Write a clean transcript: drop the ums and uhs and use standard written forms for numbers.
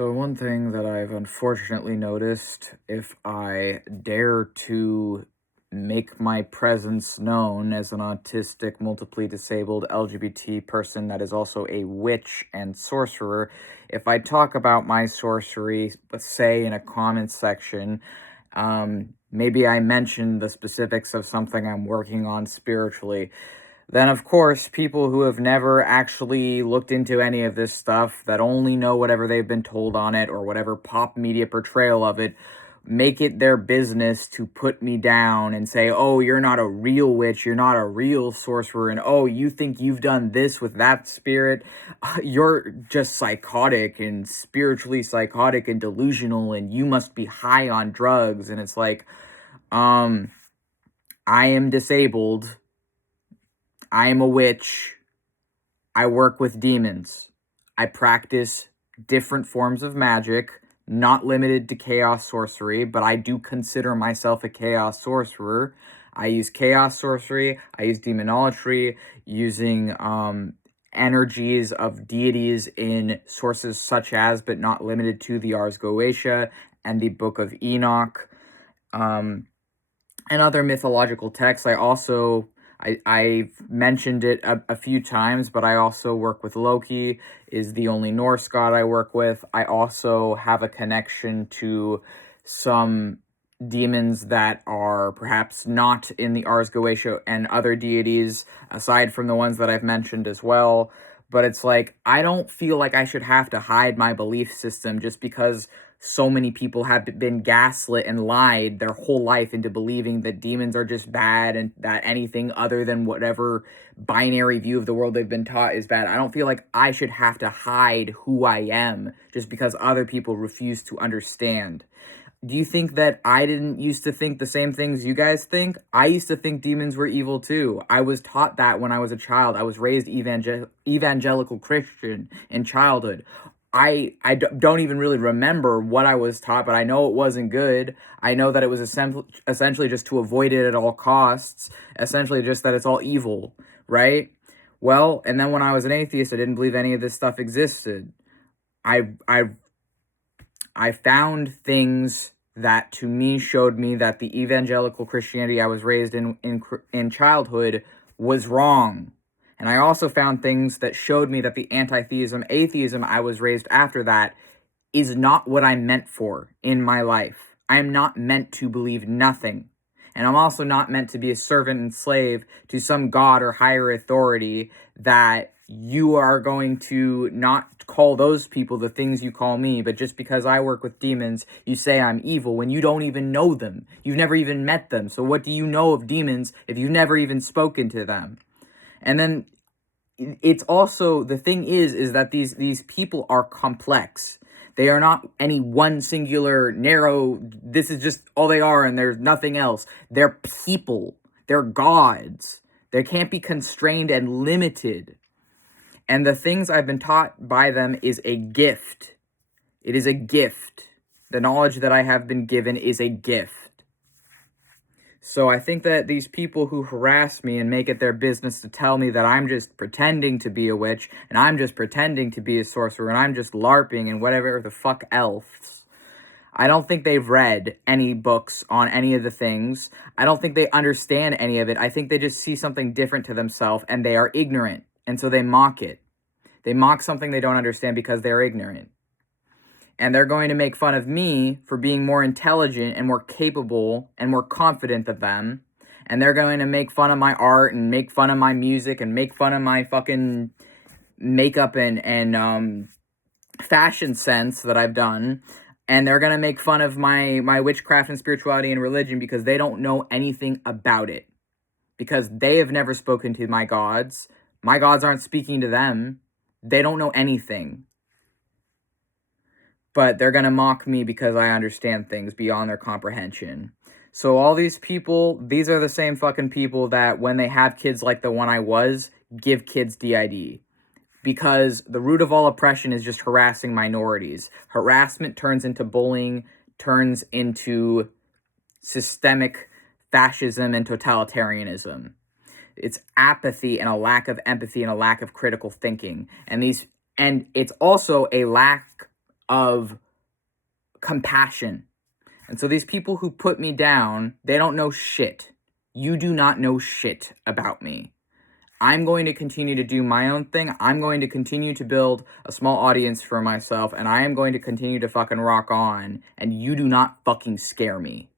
So, one thing that I've unfortunately noticed, if I dare to make my presence known as an autistic, multiply disabled LGBT person that is also a witch and sorcerer, if I talk about my sorcery, let's say in a comment section, maybe I mention the specifics of something I'm working on spiritually, then of course people who have never actually looked into any of this stuff, that only know whatever they've been told on it or whatever pop media portrayal of it, make it their business to put me down and say, oh, you're not a real witch, you're not a real sorcerer, and oh, you think you've done this with that spirit, you're just psychotic and spiritually psychotic and delusional, and you must be high on drugs. And it's like, um I am disabled, I am a witch, I work with demons. I practice different forms of magic, not limited to chaos sorcery, but I do consider myself a chaos sorcerer. I use chaos sorcery, I use demonolatry, using energies of deities in sources such as, but not limited to, the Ars Goetia and the Book of Enoch, and other mythological texts. I've mentioned it a few times, but I also work with Loki, is the only Norse god I work with. I also have a connection to some demons that are perhaps not in the Ars Goetia and other deities, aside from the ones that I've mentioned as well. But it's like, I don't feel like I should have to hide my belief system just because so many people have been gaslit and lied their whole life into believing that demons are just bad and that anything other than whatever binary view of the world they've been taught is bad. I don't feel like I should have to hide who I am just because other people refuse to understand. Do you think that I didn't used to think the same things you guys think? I used to think demons were evil too. I was taught that when I was a child. I was raised evangelical Christian in childhood. Don't even really remember what I was taught, but I know it wasn't good. I know that it was essentially just to avoid it at all costs, essentially just that it's all evil, right? Well, and then when I was an atheist, I didn't believe any of this stuff existed. I I I found things that to me showed me that the evangelical Christianity I was raised in childhood was wrong. And I also found things that showed me that the anti-theism, atheism I was raised after that is not what I'm meant for in my life. I am not meant to believe nothing. And I'm also not meant to be a servant and slave to some god or higher authority that you are going to not call those people the things you call me, but just because I work with demons, you say I'm evil when you don't even know them. You've never even met them. So what do you know of demons if you've never even spoken to them? And then it's also, the thing is that these people are complex. They are not any one singular narrow, this is just all they are and there's nothing else. They're people. They're gods. They can't be constrained and limited. And the things I've been taught by them is a gift. It is a gift. The knowledge that I have been given is a gift. So I think that these people who harass me and make it their business to tell me that I'm just pretending to be a witch, and I'm just pretending to be a sorcerer, and I'm just LARPing and whatever the fuck else, I don't think they've read any books on any of the things. I don't think they understand any of it. I think they just see something different to themselves, and they are ignorant, and so they mock it. They mock something they don't understand because they're ignorant. And they're going to make fun of me for being more intelligent and more capable and more confident than them. And they're going to make fun of my art and make fun of my music and make fun of my fucking makeup and fashion sense that I've done. And they're going to make fun of my witchcraft and spirituality and religion because they don't know anything about it. Because they have never spoken to my gods. My gods aren't speaking to them. They don't know anything. But they're going to mock me because I understand things beyond their comprehension. So all these people, these are the same fucking people that when they have kids like the one I was, give kids DID. Because the root of all oppression is just harassing minorities. Harassment turns into bullying, turns into systemic fascism and totalitarianism. It's apathy and a lack of empathy and a lack of critical thinking. And it's also a lack of compassion. And so these people who put me down, they don't know shit. You do not know shit about me. I'm going to continue to do my own thing. I'm going to continue to build a small audience for myself, and I am going to continue to fucking rock on, and you do not fucking scare me.